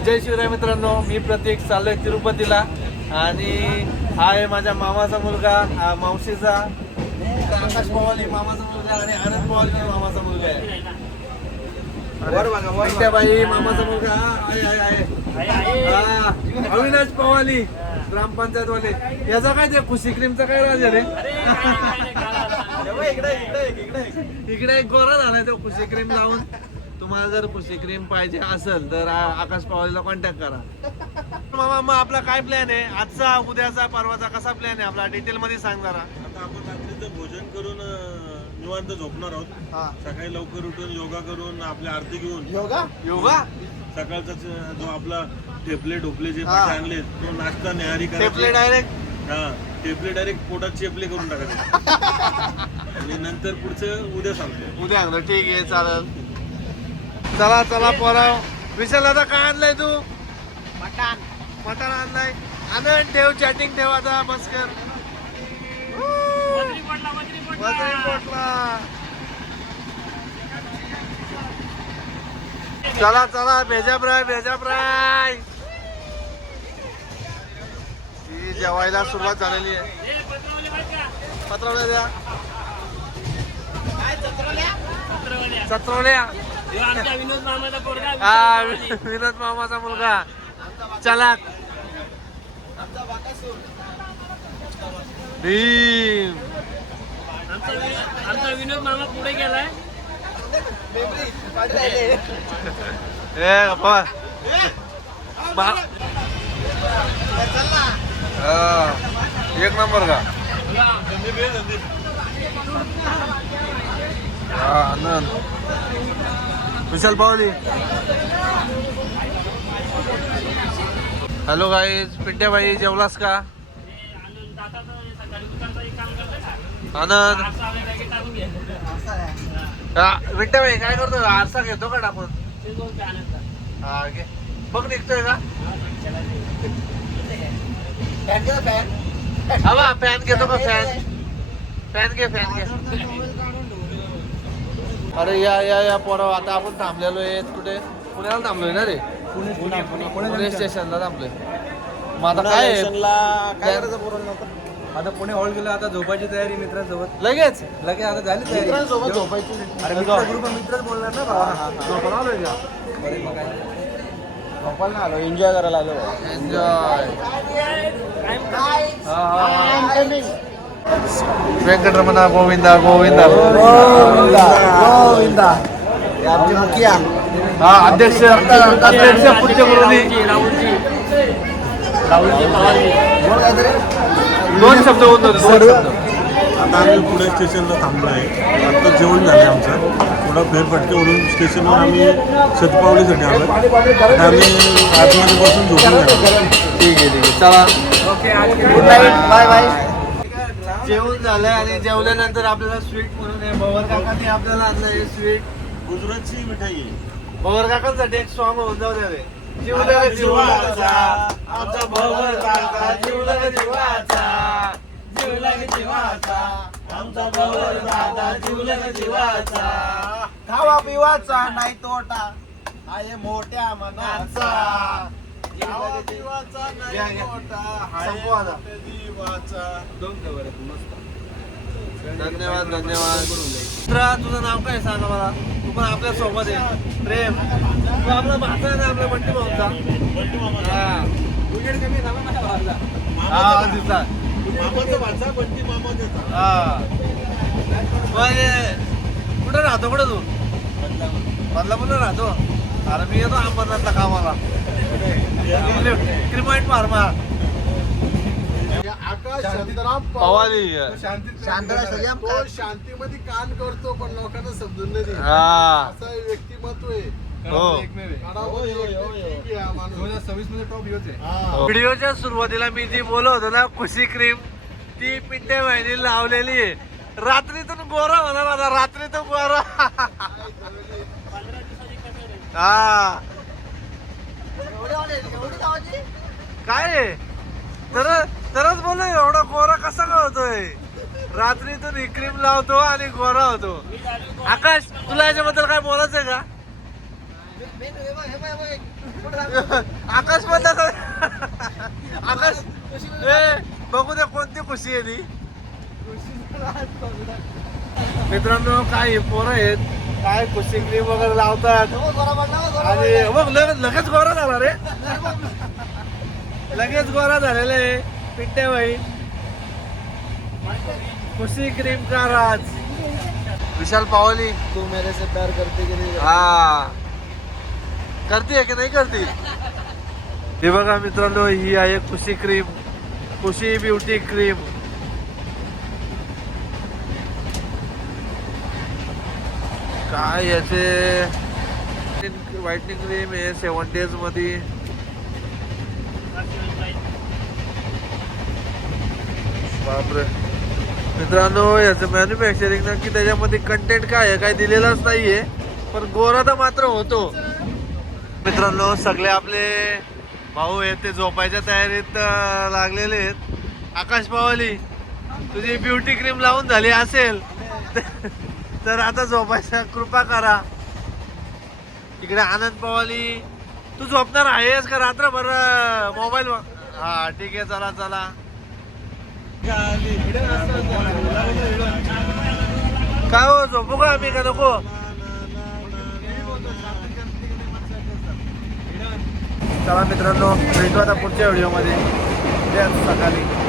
जय शिवराय मित्रांनो, मी प्रतीक चाललोय तिरुपतीला आणि हा आहे माझ्या मामाचा मुलगा, मावशीचा आकाश पवाली मामाचा मुलगा आणि आनंद पवाली मामाचा मुलगा आहे. बाई मामाचा मुलगा आहे अविनाश पवाली ग्रामपंचायत वाले. याचा काय ते खुशी क्रीमचा काय राजा रे? इकडे एक गोरा झालाय तो खुशी क्रीम लावून. तुम्हाला जर खुशी क्रीम पाहिजे असेल तर आकाश पवालीला कॉन्टॅक्ट करा. मामा मग आपला काय प्लॅन आहे आजचा, उद्याचा, परवाचा कसा प्लॅन आहे आपला? डिटेल मध्ये सांग जरा. आता आपण रात्रीचं भोजन करून निवांत झोपणार आहोत. सकाळी लवकर उठून योगा करून आपली आरती घेऊन योगा सकाळचा जो आपला ठेपले ढोपले जे आणले तो नाश्ता न्याहारी टेपले डायरेक्ट ठेपले डायरेक्ट पोटात चेपले करून टाकायचे आणि नंतर पुढचं उद्या सांगतो. उद्या ठीक आहे, चालेल. चला चला पोरा. विशाल आता काय आणलंय तू? मटण आणलाय. आनंद ठेव, चॅटिंग ठेव आता. बस कर. चला चला, भेजा फ्राय. ही जेवायला सुरुवात झालेली आहे. पत्रवल्या द्या. सत्रवल्या. विनोद मामाचा पोरगा. हा, विनोद मामाचा मुलगा. चला भीम. आमचा विनोद मामा पुढे गेलाय. एक नंबर का आनंद. विशाल पावली. हॅलो गाईज, पिंट्या भाई जेवलास का? आनंद. पिंट्या भाई काय करतो? आरसा घेतो का टाकून? हा घे. बघ निघतोय का? हा फॅन घेतो का? फॅन घे. अरे या पोरा, आता आपण थांबलेलो आहे कुठे? पुण्याला थांबलोय ना रे. पुणे स्टेशनला थांबलोय. मग आता काय आता पुणे हॉल गेलो. आता झोपायची तयारी मित्रांसोबत. लगेच आता झाली तयारी. मित्रांसोबत झोपायची. अरे ग्रुप मित्रच बोलणार ना बाबा. झोपायला आलोय का? बरे मग काय झोपायला आलो, एन्जॉय करायला आलो. एन्जॉय. व्यंकटरमणा गोविंदा गोविंदा गोविंदा. आमचे मुखिया. हा अध्यक्ष पुढचे मुरली. दोन शब्द बोलतो. आता आम्ही पुणे स्टेशनला थांबलो आहे. आता जेवण झालं आमचं. थोडा फेरफटक्यावरून स्टेशनवर आम्ही शतपावलीसाठी आलो. आता आम्ही आतमध्ये बसून झोपून झालो. ठीक आहे चला. Good night. बाय. जेवण झालंय आणि जेवल्यानंतर आपल्याला स्वीट म्हणून आहे. भवर काकांनी आपल्याला आणलंय स्वीट. गुजरातची मिठाई आहे. भवर काकांसाठी एक सॉंग होऊन जाऊ द्या रे. जीवला जीवाचा आमचा भवर काका, जीवला जीवाचा, जीवला जीवाचा आमचा भवर दादा, जीवला जीवाचा. खावा पिवाचा नाही तोटा आहे मोठ्या मनाचा. खावा पिवाचा नाही तोटा संपवा आता. धन्यवाद. मित्रा, तुझं नाव काय सांगा मला? तू पण आपल्या सोबत आहे. प्रेम, तू आपला भाचा आहे ना, आपल्या बंटी भाऊचा. कुठे राहतो? कुठे तू? बदलापूरला राहतो. अरे मी येतो अंबरनाथला कामाला. क्रिमाइट फार्मा. आकाश शांताराम पवाली. तो शांतीमध्ये काम करतो पण लोकांना समजून नाही देत. हा. असं व्यक्तिमत्व आहे. हो. व्हिडिओच्या सुरुवातीला मी जी बोलत होतो ना खुशी क्रीम, ती पिंट्या बहिणी लावलेली आहे. रात्रीतून गोरा होणार माझा, रात्रीतून गोरा. हा काय तरच बोल, एवढा गोरा कसा कळतोय? रात्रीतून ही क्रीम लावतो आणि गोरा होतो. आकाश, तुला याच्याबद्दल काय बोलायचंय का? आकाश बंद कर. आकाश ए बघू दे कोणती खुशी आहे ती. मित्रांनो काय पोरं आहेत काय खुशी क्रीम वगैरे लावतात आणि बघ लगेच गोरा झाला रे. लगेच गोरा झालेला आहे पिंट्या भाई. खुशी क्रीम का राज. विशाल पावली तू मेरे से प्यार करते की नाही? हा करते की नाही करते. हे बघा मित्रांनो ही आहे खुशी क्रीम. खुशी ब्युटी क्रीम. काय याचे व्हाईटनिंग क्रीम आहे 7 days मध्ये. बापरे मित्रांनो याचं मॅन्युफॅक्चरिंग नक्की त्याच्यामध्ये कंटेंट काय आहे काय दिलेलंच नाहीये पण गोरा तर मात्र होतो. मित्रांनो सगळे आपले भाऊ आहेत ते झोपायच्या तयारीत लागलेले आहेत. आकाश पावली तुझी ब्युटी क्रीम लावून झाली असेल तर आता झोपायचा कृपा करा. इकडे आनंद पवाली तू झोपणार आहेस का रात्रभर मोबाईल. हा ठीक आहे चला चला. काय हो झोपू का आम्ही का नको. चला मित्रांनो भेटू आता पुढच्या व्हिडिओमध्ये सकाळी.